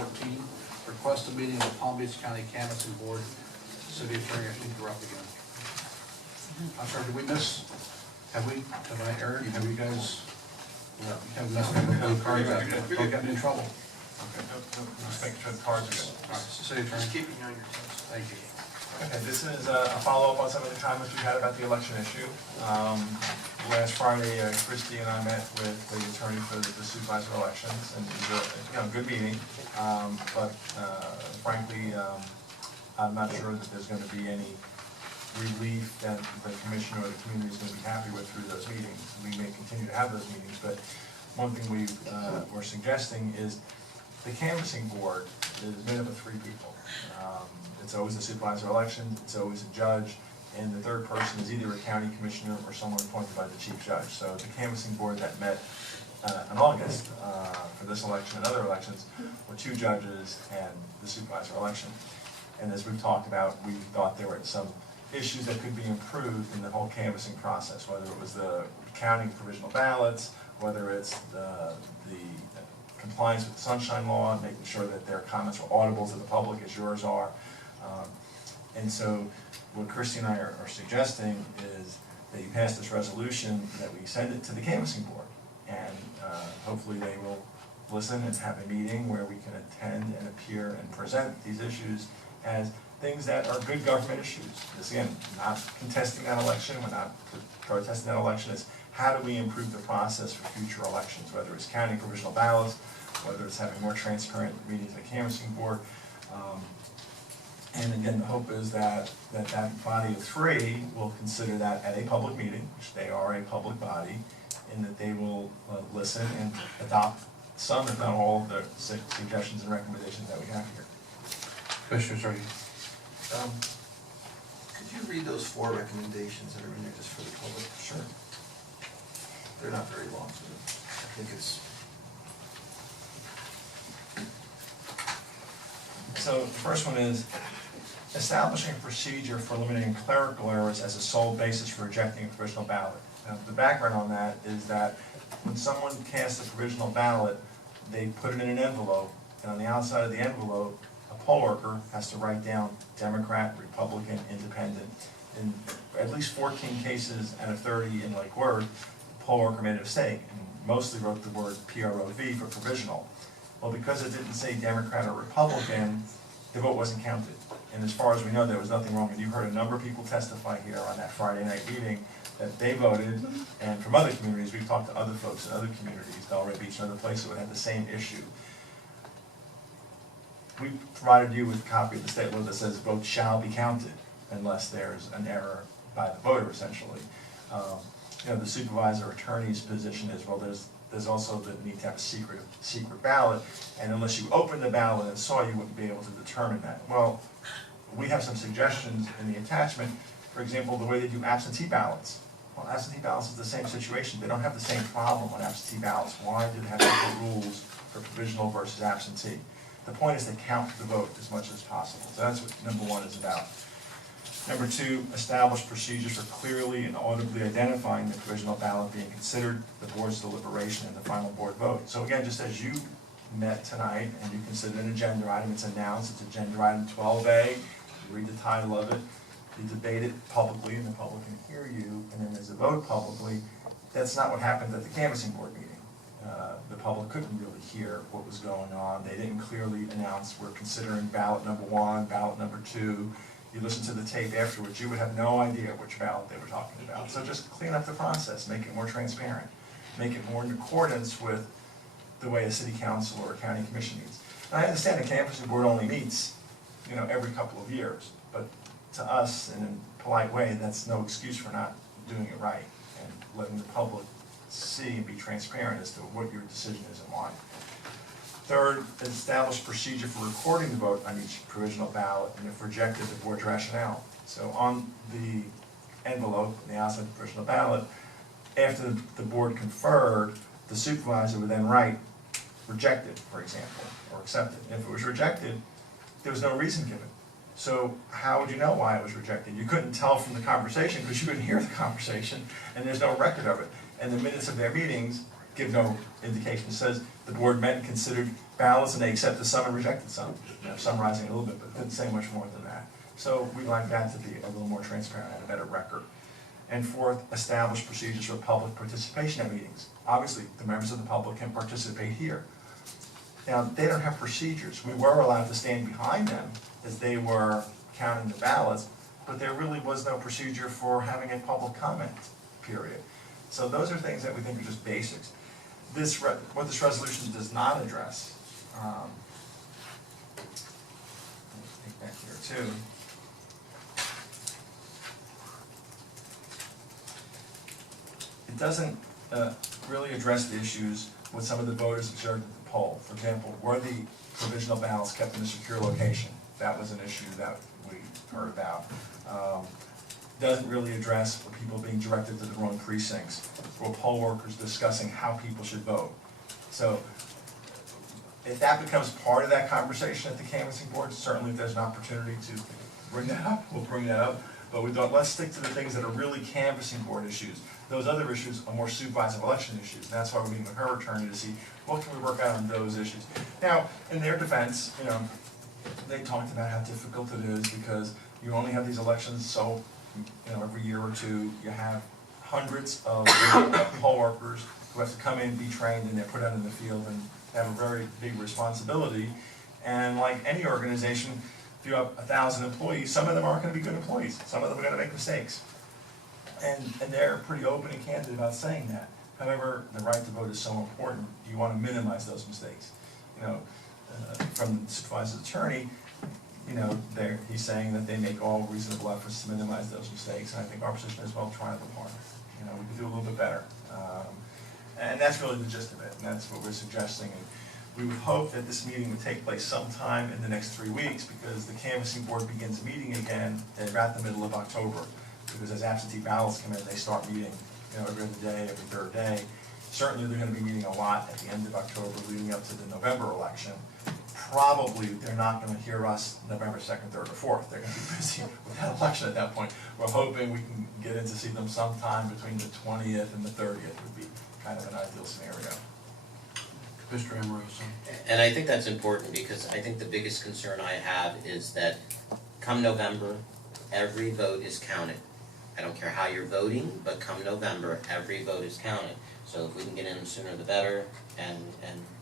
2014. Request a meeting of the Palm Beach County Canvassing Board. City Attorney, I think you're up again. I'm sorry, did we miss, have I erred? Have you guys, have messed up with blue cards? Don't get me in trouble. Okay, just making sure the cards are good. All right, City Attorney. Just keeping you on your toes. Thank you. Okay, this is a follow-up on some of the comments we had about the election issue. Last Friday, Christie and I met with the attorney for the supervisor elections, and it was a good meeting. But frankly, I'm not sure that there's going to be any relief that the commission or the community is going to be happy with through those meetings. We may continue to have those meetings, but one thing we're suggesting is the canvassing board is made up of 3 people. It's always a supervisor election, it's always a judge, and the third person is either a county commissioner or someone appointed by the chief judge. So the canvassing board that met in August for this election and other elections were 2 judges and the supervisor election. And as we've talked about, we thought there were some issues that could be improved in the whole canvassing process, whether it was the counting provisional ballots, whether it's the compliance with the Sunshine Law, making sure that their comments were audible to the public as yours are. And so what Christie and I are suggesting is that you pass this resolution, that we send it to the canvassing board, and hopefully they will listen and have a meeting where we can attend and appear and present these issues as things that are good government issues. This, again, not contesting that election, we're not protesting that election. It's how do we improve the process for future elections, whether it's counting provisional ballots, whether it's having more transparent meetings at the canvassing board. And again, the hope is that body of 3 will consider that at a public meeting, which they are a public body, and that they will listen and adopt some, if not all, of the suggestions and recommendations that we have here. Commissioner Sturdy. Could you read those 4 recommendations that are in there just for the public? Sure. They're not very long, so I think it's... So the first one is establishing a procedure for eliminating clerical errors as a sole basis for rejecting a provisional ballot. Now, the background on that is that when someone casts a provisional ballot, they put it in an envelope, and on the outside of the envelope, a poll worker has to write down Democrat, Republican, Independent. In at least 14 cases out of 30 in Lake Worth, the poll worker made a mistake and mostly wrote the word PROV for provisional. Well, because it didn't say Democrat or Republican, the vote wasn't counted. And as far as we know, there was nothing wrong. And you heard a number of people testify here on that Friday night meeting that they voted. And from other communities, we've talked to other folks in other communities, Delray Beach and other places that had the same issue. We provided you with a copy of the state law that says votes shall be counted unless there's an error by the voter, essentially. The supervisor attorney's position is, well, there's also the need to have a secret ballot, and unless you open the ballot and saw, you wouldn't be able to determine that. Well, we have some suggestions in the attachment. For example, the way they do absentee ballots. Well, absentee ballots is the same situation. They don't have the same problem on absentee ballots. Why do they have different rules for provisional versus absentee? The point is to count the vote as much as possible. So that's what number 1 is about. Number 2, establish procedures for clearly and audibly identifying the provisional ballot being considered, the board's deliberation, and the final board vote. So again, just as you met tonight and you considered an agenda item, it's announced, it's agenda item 12A, you read the title of it, you debate it publicly and the public can hear you, and then there's a vote publicly. That's not what happened at the canvassing board meeting. The public couldn't really hear what was going on. They didn't clearly announce, we're considering ballot number 1, ballot number 2. You listen to the tape afterwards, you would have no idea which ballot they were talking about. So just clean up the process, make it more transparent, make it more in accordance with the way a city council or a county commission meets. And I understand the canvassing board only meets, every couple of years, but to us, in a polite way, that's no excuse for not doing it right and letting the public see and be transparent as to what your decision is and why. Third, establish procedure for recording the vote on each provisional ballot, and if rejected, the board's rationale. So on the envelope, on the outside of the provisional ballot, after the board conferred, the supervisor would then write rejected, for example, or accepted. And if it was rejected, there was no reason given. So how would you know why it was rejected? You couldn't tell from the conversation because you couldn't hear the conversation, and there's no record of it. And the minutes of their meetings give no indication. It says the board met and considered ballots and they accepted some and rejected some, summarizing a little bit, but didn't say much more than that. So we'd like that to be a little more transparent and a better record. And fourth, establish procedures for public participation at meetings. Obviously, the members of the public can participate here. Now, they don't have procedures. We were allowed to stand behind them as they were counting the ballots, but there really was no procedure for having a public comment period. So those are things that we think are just basics. What this resolution does not address, let's take that here too. It doesn't really address the issues with some of the voters observed at the poll. For example, were the provisional ballots kept in a secure location? That was an issue that we heard about. Doesn't really address for people being directed to the wrong precincts, or poll workers discussing how people should vote. So if that becomes part of that conversation at the canvassing board, certainly if there's an opportunity to bring that up, we'll bring that up. But we thought, let's stick to the things that are really canvassing board issues. Those other issues are more supervisor election issues. And that's why we're meeting with her attorney to see what can we work out on those issues. Now, in their defense, they talked about how difficult it is because you only have these elections so, every year or two, you have hundreds of poll workers who have to come in, be trained, and they're put out in the field and have a very big responsibility. And like any organization, if you have 1,000 employees, some of them aren't going to be good employees. Some of them are going to make mistakes. And they're pretty open and candid about saying that. However, the right to vote is so important, you want to minimize those mistakes. From the supervisor's attorney, he's saying that they make all reasonable efforts to minimize those mistakes. And I think our position is, well, try a little harder. We can do a little bit better. And that's really the gist of it, and that's what we're suggesting. And we would hope that this meeting would take place sometime in the next 3 weeks because the canvassing board begins meeting again at about the middle of October. Because as absentee ballots come in, they start meeting, every other day, every third day. Certainly they're going to be meeting a lot at the end of October leading up to the November election. Probably they're not going to hear us November 2nd, 3rd, or 4th. They're going to be busy with that election at that point. We're hoping we can get in to see them sometime between the 20th and the 30th would be kind of an ideal scenario. Mr. Amoroso. And I think that's important because I think the biggest concern I have is that come November, every vote is counted. I don't care how you're voting, but come November, every vote is counted. So if we can get in sooner the better and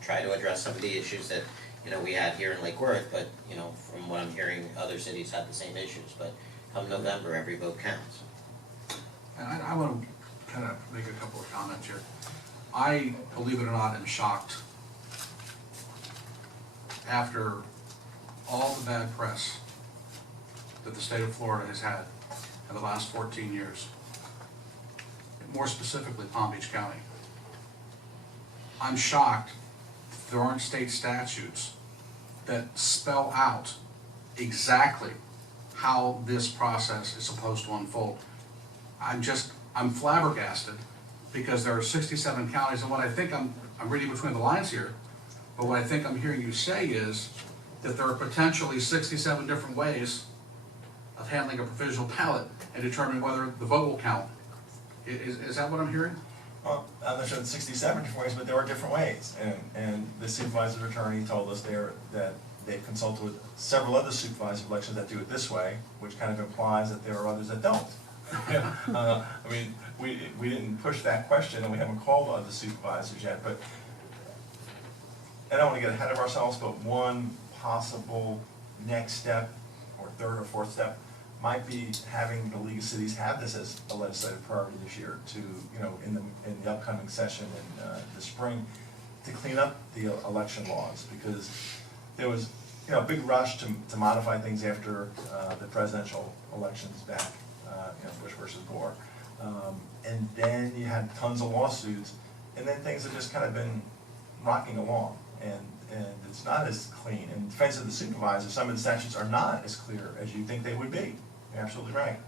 try to address some of the issues that we had here in Lake Worth, but from what I'm hearing, other cities have the same issues. But come November, every vote counts. And I want to kind of make a couple of comments here. I, believe it or not, am shocked after all the bad press that the state of Florida has had in the last 14 years, more specifically Palm Beach County. I'm shocked that there aren't state statutes that spell out exactly how this process is supposed to unfold. I'm flabbergasted because there are 67 counties, and what I think I'm reading between the lines here, but what I think I'm hearing you say is that there are potentially 67 different ways of handling a provisional ballot and determining whether the vote will count. Is that what I'm hearing? Well, I'm not sure it's 67 different ways, but there are different ways. And the supervisor attorney told us that they've consulted with several other supervisor elections that do it this way, which kind of implies that there are others that don't. We didn't push that question, and we haven't called other supervisors yet. But I don't want to get ahead of ourselves, but one possible next step, or third or fourth step, might be having the League of Cities have this as a legislative priority this year to, in the upcoming session in the spring, to clean up the election laws, because there was, a big rush to modify things after the presidential elections back, Bush versus Gore. And then you had tons of lawsuits, and then things have just kind of been rocking along, and it's not as clean. In defense of the supervisor, some of the statutes are not as clear as you think they would be. You're absolutely right.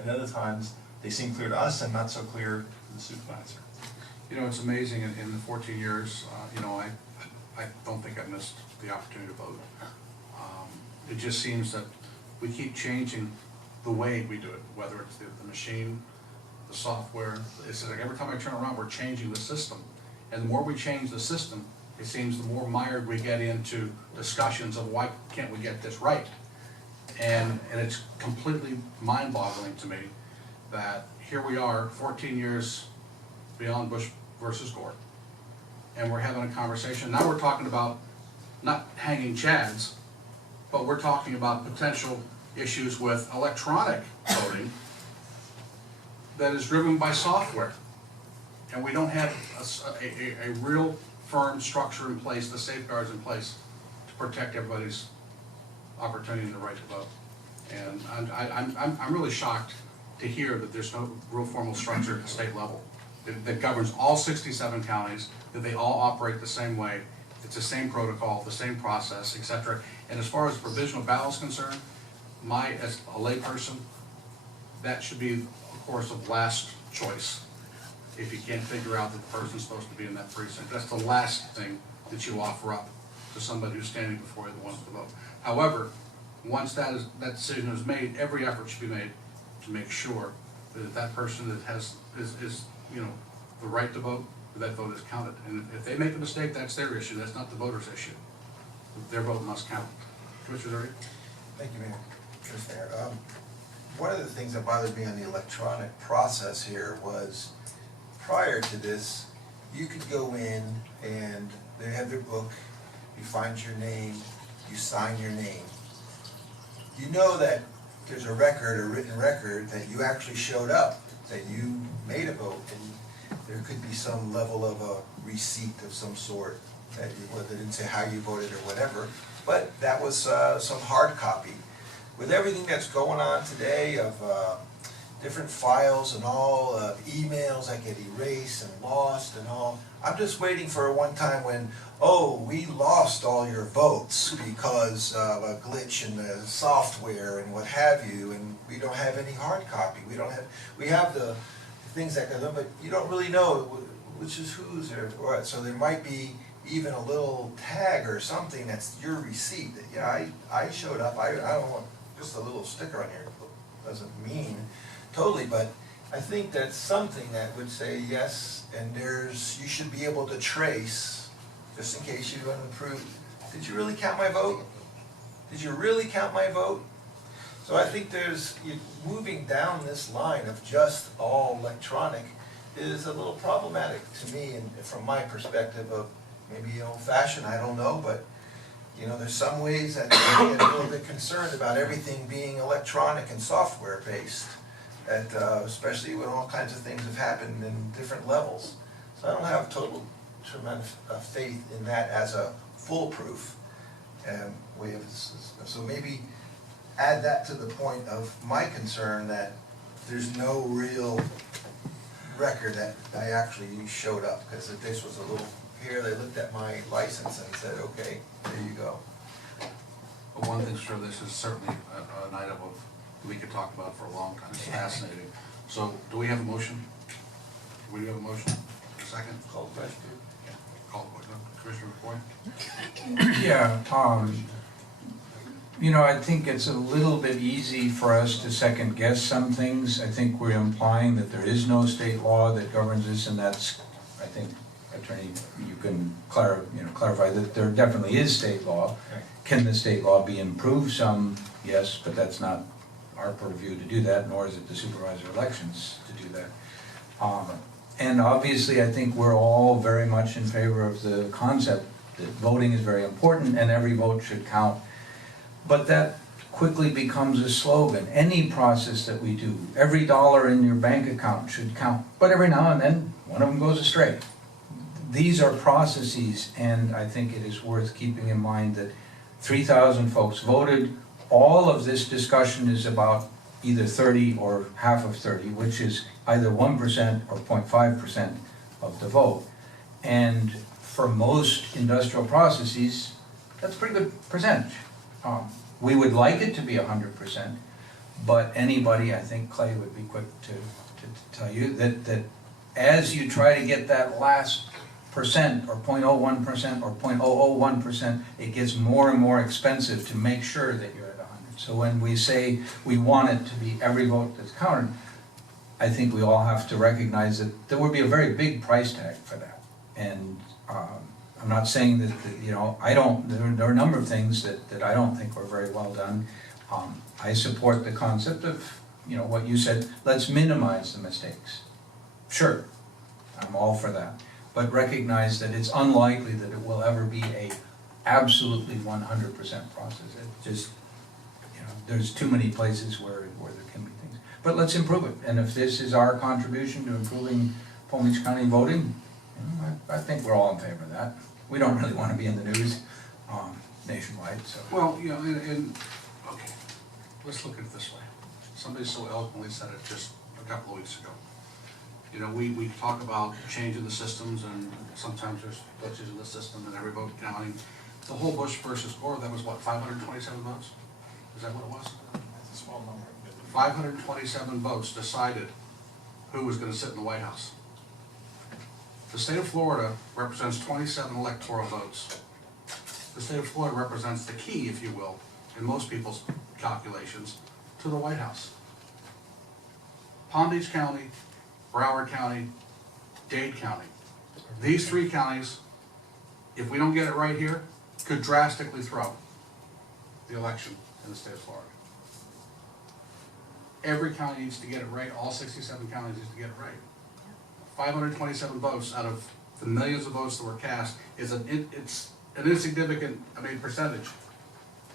And other times, they seem clear to us and not so clear to the supervisor. It's amazing in the 14 years, I don't think I missed the opportunity to vote. It just seems that we keep changing the way we do it, whether it's the machine, the software. It's like every time I turn around, we're changing the system. And the more we change the system, it seems the more mired we get into discussions of why can't we get this right? And it's completely mind-boggling to me that here we are, 14 years beyond Bush versus Gore, and we're having a conversation. Now we're talking about not hanging chads, but we're talking about potential issues with electronic voting that is driven by software. And we don't have a real firm structure in place, the safeguards in place to protect everybody's opportunity and the right to vote. And I'm really shocked to hear that there's no real formal structure at the state level that governs all 67 counties, that they all operate the same way, it's the same protocol, the same process, etc. And as far as provisional ballot is concerned, as a layperson, that should be, of course, of last choice. If you can't figure out that the person's supposed to be in that precinct, that's the last thing that you offer up to somebody who's standing before you that wants to vote. However, once that decision is made, every effort should be made to make sure that that person that has is the right to vote, that vote is counted. And if they make a mistake, that's their issue. That's not the voter's issue. Their vote must count. Commissioner Zerry? Thank you, Mayor. Commissioner, one of the things that bothered me on the electronic process here was, prior to this, you could go in and they have their book, you find your name, you sign your name. You know that there's a record, a written record, that you actually showed up, that you made a vote, and there could be some level of a receipt of some sort, that they didn't say how you voted or whatever, but that was some hard copy. With everything that's going on today of different files and all, emails that get erased and lost and all, I'm just waiting for a one time when, oh, we lost all your votes because of a glitch in the software and what have you, and we don't have any hard copy. We have the things that go, but you don't really know which is whose or what. So there might be even a little tag or something that's your receipt. That, yeah, I showed up. I don't want just a little sticker on here. Doesn't mean totally, but I think that's something that would say yes, and you should be able to trace, just in case you don't approve. Did you really count my vote? Did you really count my vote? So I think moving down this line of just all electronic is a little problematic to me, and from my perspective of maybe old-fashioned, I don't know, but there's some ways that I get a little bit concerned about everything being electronic and software-based, especially when all kinds of things have happened in different levels. So I don't have total tremendous faith in that as a foolproof way of, so maybe add that to the point of my concern that there's no real record that I actually showed up, because if this was a little, here they looked at my license and said, okay, there you go. But one thing sure, this is certainly an item we could talk about for a long time. It's fascinating. So do we have a motion? Do we have a motion? A second? Call the question. Yeah. Call the question. Commissioner McCoy? Yeah, I think it's a little bit easy for us to second guess some things. I think we're implying that there is no state law that governs this, and that's, I think, Attorney, you can clarify that there definitely is state law. Right. Can the state law be improved some? Yes, but that's not our purview to do that, nor is it the supervisor elections to do that. And obviously, I think we're all very much in favor of the concept that voting is very important and every vote should count. But that quickly becomes a slogan. Any process that we do, every dollar in your bank account should count. But every now and then, one of them goes astray. These are processes, and I think it is worth keeping in mind that 3,000 folks voted. All of this discussion is about either 30 or half of 30, which is either 1% or 0.5% of the vote. And for most industrial processes, that's a pretty good percentage. We would like it to be 100%, but anybody, I think Clay would be quick to tell you that as you try to get that last percent or 0.01% or 0.001%, it gets more and more expensive to make sure that you're at 100. So when we say we want it to be every vote that's counted, I think we all have to recognize that there would be a very big price tag for that. And I'm not saying that, you know, there are a number of things that I don't think were very well done. I support the concept of, you know, what you said, let's minimize the mistakes. Sure, I'm all for that. But recognize that it's unlikely that it will ever be a absolutely 100% process. It just, you know, there's too many places where there can be things. But let's improve it. And if this is our contribution to improving Palm Beach County voting, you know, I think we're all in favor of that. We don't really want to be in the news nationwide, so. Well, you know, okay, let's look at it this way. Somebody so eloquently said it just a couple of weeks ago. You know, we talk about changing the systems, and sometimes there's glitches in the system and every vote counting. The whole Bush versus Gore, that was what, 527 votes? Is that what it was? That's a small number. 527 votes decided who was gonna sit in the White House. The state of Florida represents 27 electoral votes. The state of Florida represents the key, if you will, in most people's calculations, to the White House. Palm Beach County, Broward County, Dade County. These three counties, if we don't get it right here, could drastically throw the election in the state of Florida. Every county needs to get it right, all 67 counties need to get it right. 527 votes out of the millions of votes that were cast it's an insignificant, percentage,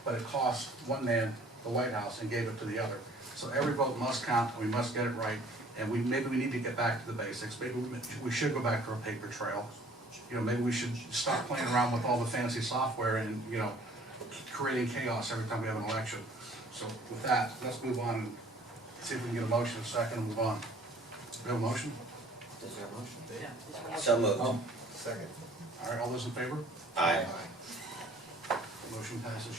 but it cost one man the White House and gave it to the other. So every vote must count, and we must get it right, and maybe we need to get back to the basics. Maybe we should go back to a paper trail. You know, maybe we should stop playing around with all the fancy software and, you know, creating chaos every time we have an election. So with that, let's move on and see if we can get a motion, a second, and move on. Do we have a motion? Is there a motion? So moved. Second. All right, all those in favor? Aye. Motion passes